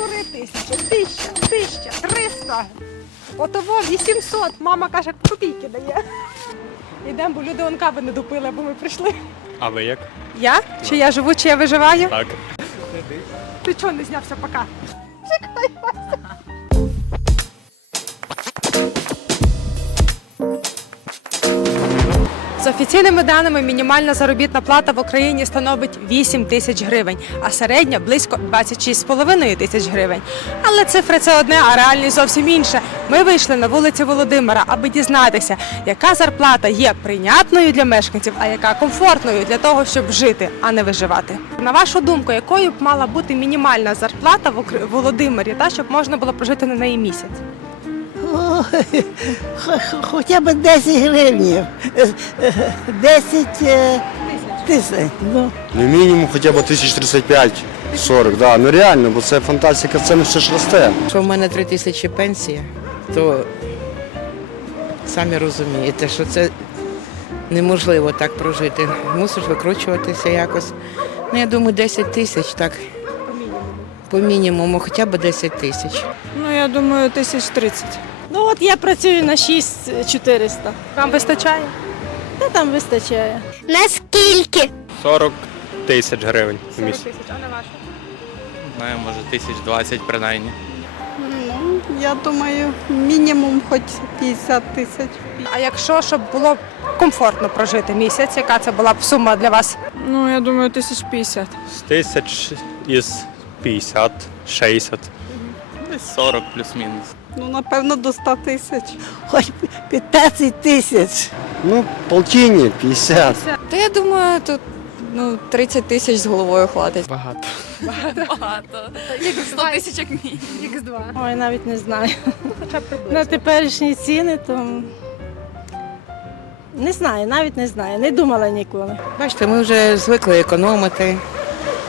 півтори тисячі, тисяча, тисяча, триста. Отово 800. Мама каже, копійки дає. Йдемо, бо люди он кави не допили, або ми прийшли. А ви як? Я? Чи я живу, чи я виживаю? Так. Ти чого не знявся пока? Офіційними даними, мінімальна заробітна плата в Україні становить 8 тисяч гривень, а середня близько 26,5 тисяч гривень. Але цифри це одне, а реальність зовсім інше. Ми вийшли на вулиці Володимира, аби дізнатися, яка зарплата є прийнятною для мешканців, а яка комфортною для того, щоб жити, а не виживати. На вашу думку, якою б мала бути мінімальна зарплата в Володимирі, та щоб можна було прожити на неї місяць? Хоча б 10 гривнів. Е, е, 10 е, тисяч. Ну, Ну, мінімум хоча б 1035-40, да. ну реально, бо це фантастика, це не все ж росте. Що в мене три тисячі пенсія, то самі розумієте, що це неможливо так прожити. Мусиш викручуватися якось. Ну, я думаю, 10 тисяч, так. По мінімуму, хоча б 10 тисяч. Ну, я думаю, тисяч тридцять. Ну от я працюю на 6400. Вам вистачає? Та там вистачає. Наскільки? 40 тисяч гривень в 40 місяць. тисяч, а на вашу? Знаю, може тисяч двадцять принаймні. Ну, я думаю, мінімум хоч 50 тисяч. А якщо щоб було комфортно прожити місяць, яка це була б сума для вас? Ну, я думаю, тисяч 50. З тисяч із 50, 60. Десь 40 плюс-мінус. Ну, напевно, до 100 тисяч. хоч 15 тисяч. Ну, полтинник, 50. Та я думаю, тут ну, 30 тисяч з головою хватить. Багато. Як 100 тисяч як мінімум. Х2. Ой, навіть не знаю. На теперішні ціни, то не знаю, навіть не знаю. Не думала ніколи. Бачите, ми вже звикли економити.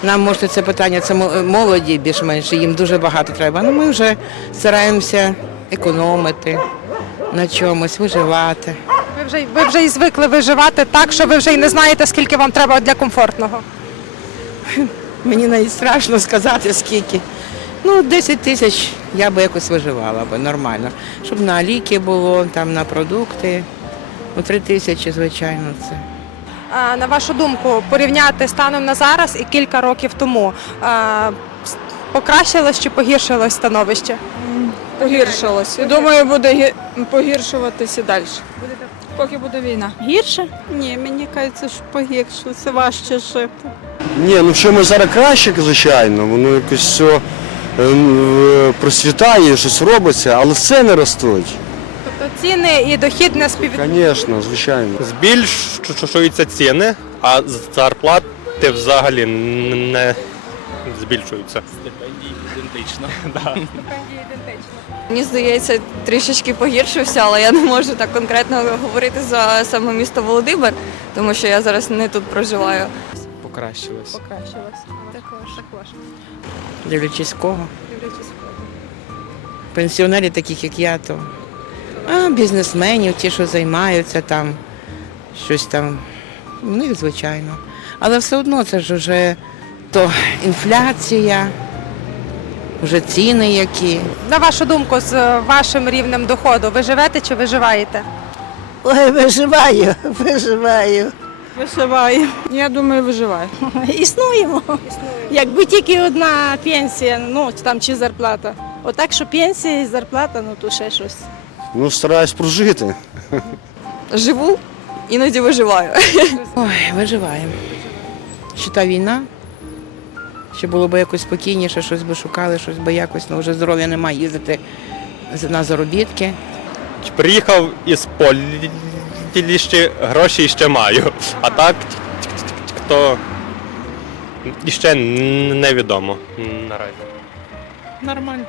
Нам може це питання, це молоді більш-менш, їм дуже багато треба. Ну ми вже стараємося економити на чомусь, виживати. Ви вже, ви вже і звикли виживати так, що ви вже і не знаєте, скільки вам треба для комфортного. Мені навіть страшно сказати скільки. Ну, 10 тисяч я би якось виживала би нормально. Щоб на ліки було, там на продукти. Ну, 3 тисячі, звичайно, це. А, на вашу думку, порівняти станом на зараз і кілька років тому покращилось чи погіршилось становище? Погіршилось. І думаю, буде гі- погіршуватися далі. Поки буде війна. Гірше? Ні, мені кажеться, що погіршилося, важче жити. Ні, ну в чому зараз краще, звичайно, воно якось все е, м, процвітає, щось робиться, але ціни ростуть. Ціни і дохід не співвідносять. Звісно, звичайно. Збільшуються ціни, а зарплати взагалі не збільшуються. Стипендії ідентично. Мені здається, трішечки погіршився, але я не можу так конкретно говорити за саме місто Володимир, тому що я зараз не тут проживаю. Покращилось. Покращилось. Також. Також. Дивлячись кого. Пенсіонерів, таких як я, то бізнесменів, ті, що займаються там, щось там, в них звичайно. Але все одно це ж вже то інфляція, вже ціни які. На вашу думку, з вашим рівнем доходу, ви живете чи виживаєте? Ой, виживаю, виживаю. Виживає. Я думаю, виживає. Існуємо. Якби тільки одна пенсія, ну там чи зарплата. Отак, що пенсія і зарплата, ну то ще щось. Ну, стараюсь прожити. Живу, іноді виживаю. Ой, виживаємо. Ще та війна, ще було б якось спокійніше, щось би шукали, щось би якось, ну вже здоров'я немає їздити на заробітки. Приїхав із Поліщі, гроші ще маю. А так, то іще невідомо наразі. Нормально.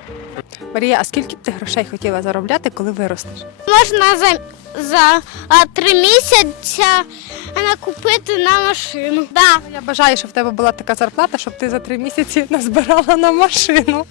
Марія, а скільки б ти грошей хотіла заробляти, коли виростеш? Можна за, за а, три місяці накупити на машину. Да. Я бажаю, щоб в тебе була така зарплата, щоб ти за три місяці назбирала на машину.